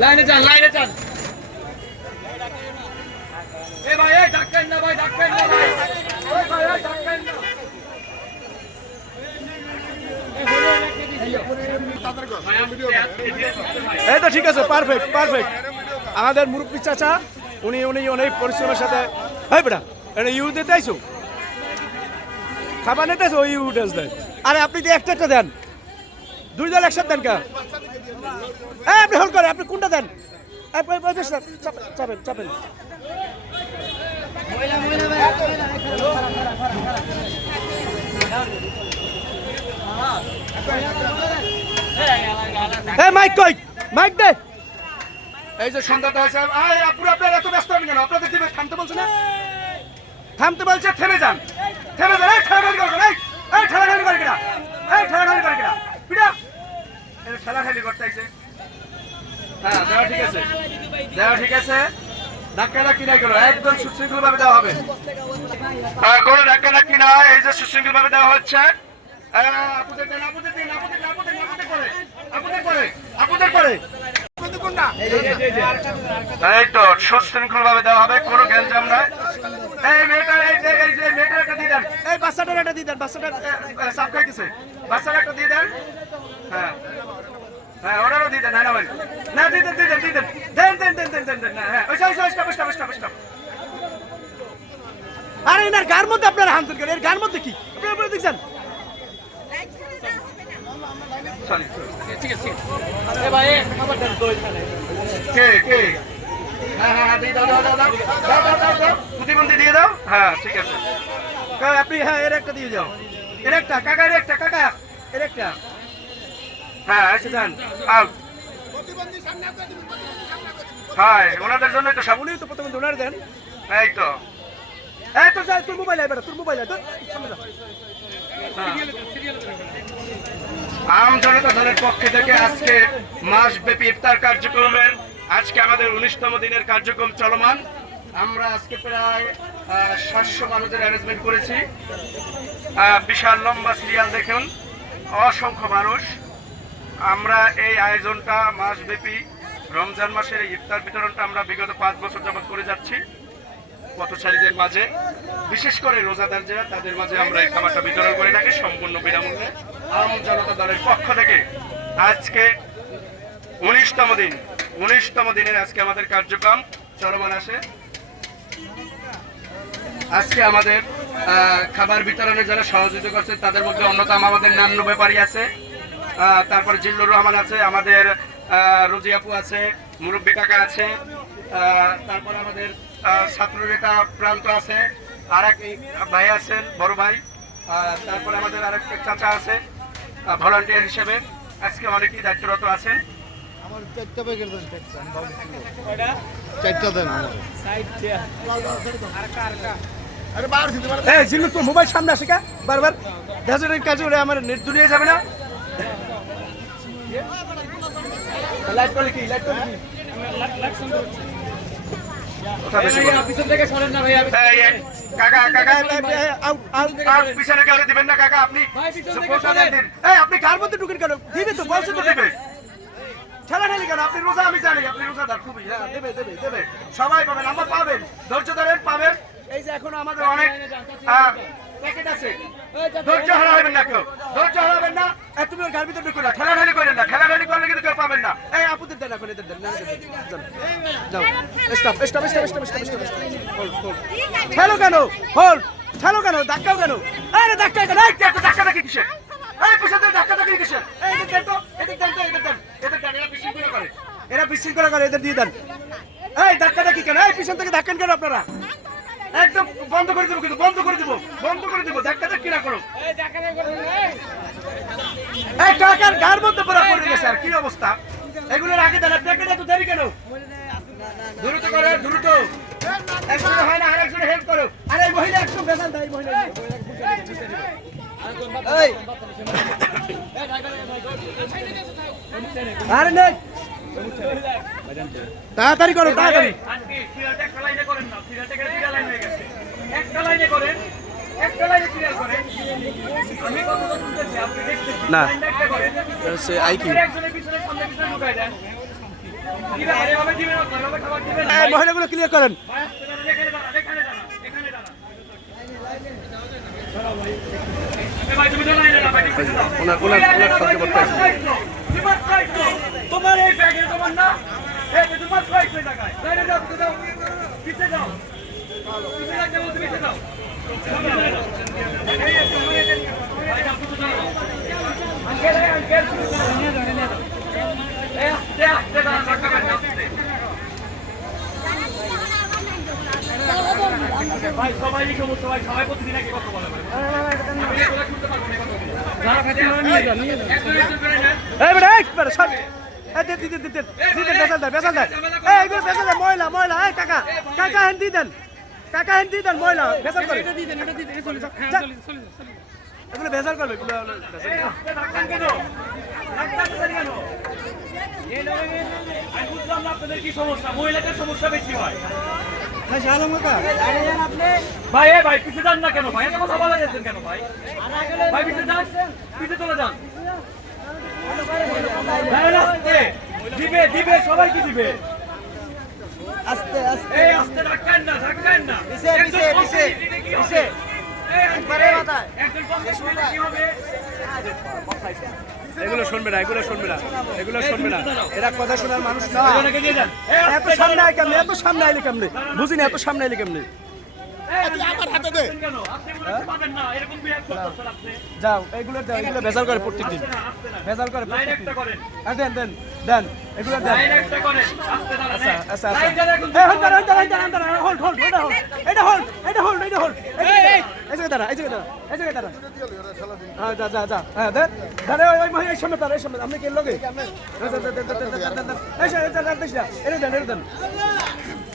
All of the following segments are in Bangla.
লাইনে যান লাইনে যান এ ভাই, এই ডাক্তার না ভাই ডাক্তার না ভাই। ওই ভাই ওই ডাক্তার না। এই তো ঠিক আছে পারফেক্ট পারফেক্ট আমাদের মুরব্বী চাচা, উনি উনি অনেক পরিশ্রমের সাথে হ্যাঁ বেটা, এটা ইউ দিতে আইসো খাবার নিতে ইউ ডেস দেন আরে আপনি যে একটা একটা দেন। দুই দল একসাথে দেন কা এই, আপনি হোল্ড আপনি কোনটা দেন? চাপেন চাপেন মাইক কই? মাইক দে। এই যে সন্ধ্যাটা হয়েছে এত ব্যস্ত হবেন কেন? আপনাদের দিবে থামতে বলছে না? থামতে বলছে, থেমে যান। থেমে যান, এই, ঠেলাঠালি করবেন এই ঠেলাঠালি করে এই, ঠেলাঠালি করে এই ঠেলাঠালি করতে আইছে হ্যাঁ দেওয়া ঠিক আছে। দেওয়া ঠিক আছে। ধাক্কা ধাক্কি নাই গেলো একদম সুশৃঙ্খল দেওয়া হবে। হ্যাঁ, কোনো ধাক্কা ধাক্কি না। এই যে সুশৃঙ্খল দেওয়া হচ্ছে। আপুদের করে। করে করে। এই তো সুশৃঙ্খল দেওয়া হবে। কোনো গ্যাঞ্জাম নাই। এই একটা দিয়ে দেন। এই বাচ্চাটার একটা দিয়ে দেন একটা দিয়ে দেন। হ্যাঁ। হ্যাঁ ওনারও দিতেন না ভাই। না দিতেন দিতেন দিতেন দেন দেন দেন দেন দেন হ্যাঁ আরে এনার গার মধ্যে আপনারা হাম তুলকেন এর গার মধ্যে কি? আপনারা দেখছেন? সরি ঠিক ঠিক আছে হ্যাঁ হ্যাঁ দিয়ে দাও দাও দাও দিয়ে দাও? হ্যাঁ ঠিক আছে। হ্যাঁ, আপনি হ্যাঁ এর একটা দিয়ে যাও। এর একটা কাকা এর একটা কাকা। এর একটা। হ্যাঁ এসে যান। হ্যাঁ ওনাদের জন্যই তো সব উনি তো প্রথমে ওনার দেন। এই তো। এই তো যা তোর মোবাইল তোর মোবাইল। হ্যাঁ। আম জনতা দলের পক্ষ থেকে আজকে মাসব্যাপী ইফতার কার্যক্রমের আজকে আমাদের উনিশতম দিনের কার্যক্রম চলমান। আমরা আজকে প্রায় সাতশো মানুষের অ্যারেঞ্জমেন্ট করেছি। বিশাল লম্বা সিরিয়াল দেখুন। অসংখ্য মানুষ। আমরা এই আয়োজনটা মাসব্যাপী, রমজান মাসের ইফতার বিতরণটা আমরা বিগত পাঁচ বছর যাবত করে যাচ্ছি, পথচারীদের মাঝে। বিশেষ করে রোজাদার যারা, তাদের মাঝে আমরা এই খাবারটা বিতরণ করে থাকি সম্পূর্ণ বিনামূল্যে। আম জনতা দলের পক্ষ থেকে আজকে উনিশতম দিন, উনিশতম দিনের আজকে আমাদের কার্যক্রম চলমান আসে আজকে আমাদের খাবার বিতরণে যারা সহযোগিতা করছে, তাদের মধ্যে অন্যতম আমাদের নান্নু ব্যাপারী আছে। তারপরে জিল্লুর রহমান আছে আমাদের রোজি আপু আছে মুরব্বী কাকা আছে তারপর আমাদের ছাত্র নেতা প্রান্ত আছে আর এক ভাই আছেন বড় ভাই তারপরে আমাদের আরেক চাচা আছে ভলান্টিয়ার হিসেবে আজকে অনেকেই দায়িত্বরত আছেন আমার চারটা প্যাকেট দেন চারটা দেন আমার। আরে বার দিতে পারে। এই জিল্লু তোর মোবাইল সামনে আসে কা? বারবার। দেশের কাছে ওরে আমার নেট দুনিয়া যাবে না? লাইট আপনি কার মধ্যে ঢুকেন কেন দিবে তো বলছে তো দেবে ঠেলা ঠেলি কেন আপনি রোজা আমি জানি আপনি রোজাদার খুবই সবাই পাবেন আমরা পাবেন ধৈর্য ধরেন পাবেন এই যে এখন আমাদের অনেক আছে ধৈর্য হারা হবেন না কেউ যাও stop stop stop stop stop stop ঠেলো কেন? হোল্ড ঠেলো কেন? ধাক্কাও কেন? আরে ধাক্কা কেন? ধাক্কা ধাক্কি কিসের এই পিছন থেকে ধাক্কা ধাক্কি কিসের এই এদের দেন তো এদের দেন তো এদের দেন। এদের দেন এরা বিশৃঙ্খলা করে। এরা বিশৃঙ্খলা করে এদের দিয়ে দেন। এই ধাক্কা ধাক্কি কেন? এই পিছন থেকে ধাক্কেন কেন আপনারা? একদম বন্ধ করে দেবো কিন্তু বন্ধ করে দেবো বন্ধ করে দেবো। ধাক্কা ধাক্কি না করো? এই টাকার গার মধ্যে পড়া পড়ে গেছে আর কি অবস্থা? এগুলোর আগে দেন প্যাকেট এত দেরি কেন? দ্রুত করো দ্রুত। একজন হয় না আরেকজন হেল্প করো আরে মহিলা একটু বেসাল তাই মহিলা আরে নে তাড়াতাড়ি করো তাড়াতাড়ি। না সে আই কিউ মহিলাগুলো ক্লিয়ার করেন। তোমার ভাই সবাই এই সমস্ত ভাই সবাই প্রতিদিন একই কথা বলে ভাই। আমি এগুলো শুনতে পারব না, এই কথাগুলো। একটু একটু করে নেন। এই বেটা এই বেটা সর এই দে দিতে দিতে ময়লা ময়লা এই কাকা কাকা হেন দি দেন। কাকা হেন দি দেন ময়লা বেসাল করে যা। এগুলো বেসাল করবে? আমি বুঝলাম না আপনাদের কি সমস্যা মহিলাদের সমস্যা বেশি হয়। ভাই এ ভাই পিছে যান না কেন ভাই? এত কথা বলা যাচ্ছেন কেন ভাই? ভাই পিছে যান পিছে চলে যান। দিবে দিবে সবাইকে দিবে। আস্তে আস্তে। এই আস্তে ধাক্কান না ধাক্কান না। পিছে, পিছে, একজন পিছে, কম দিলে কি হবে? পিছে। একবারে মাথায়। একজন কম কি হবে? এগুলো শুনবে না এগুলো শুনবে না এগুলো শুনবে না এরা কথা শোনার মানুষ না এত সামনে আয় কেমনে এত সামনে আইলে কেমনে বুঝিনি এত সামনে আইলে কেমনে মনে যাও এগুলো দাও এগুলো ভেজাল করে আর দেন দেন দেন এগুলো দেন লাইন একটা করেন আসতে দাঁড়ান আচ্ছা আচ্ছা আচ্ছা হল দাঁড়া হোল্ড হোল্ড এটা হোল্ড এটা হোল্ড এটা হোল্ড এটা হোল্ড জায়গায় দাঁড়া এই জায়গায় দাঁড়া এই জায়গায় দাঁড়া হ্যাঁ যা যা যা হ্যাঁ দেন দাঁড়া ওই মহিলা এই সামনে দাঁড়া এই সামনে আপনি কে দেন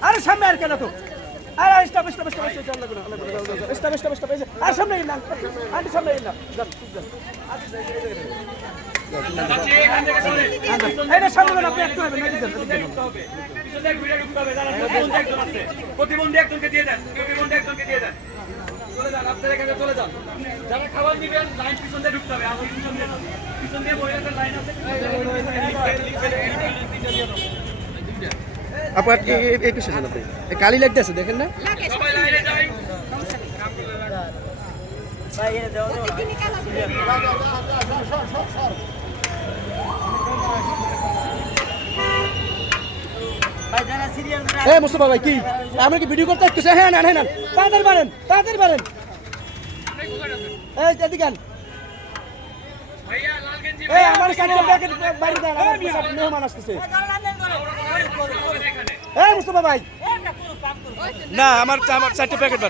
আরে সামনে আর কেন তো আরে স্টপ স্টপ স্টপ স্টপ না স্টপ স্টপ আর সামনে না আন্টি সামনে না আচ্ছা। এটা সামনে আপনি একটু হবে নাকি প্রতিবন্ধী একজনকে দিয়ে দেন প্রতিবন্ধী একজনকে দিয়ে দেন। চলে যান আপনার এখানে চলে যান। যারা খাবার দিবেন লাইন পিছন দিয়ে ঢুকতে হবে আপনি পিছন দিয়ে যান। পিছন দিয়ে মহিলাদের লাইন আছে। এই আপনি। কালি দেখেন না? সবাই লাইনে যাই। এ, মুস্তফা ভাই, কি? আমরা কি ভিডিও করতে কিছু হ্যাঁ না হ্যাঁ না তাড়াতাড়ি পারেন তাড়াতাড়ি পারেন এই, এদিকে আন। আমার ভাই। না, আমার চারটে প্যাকেট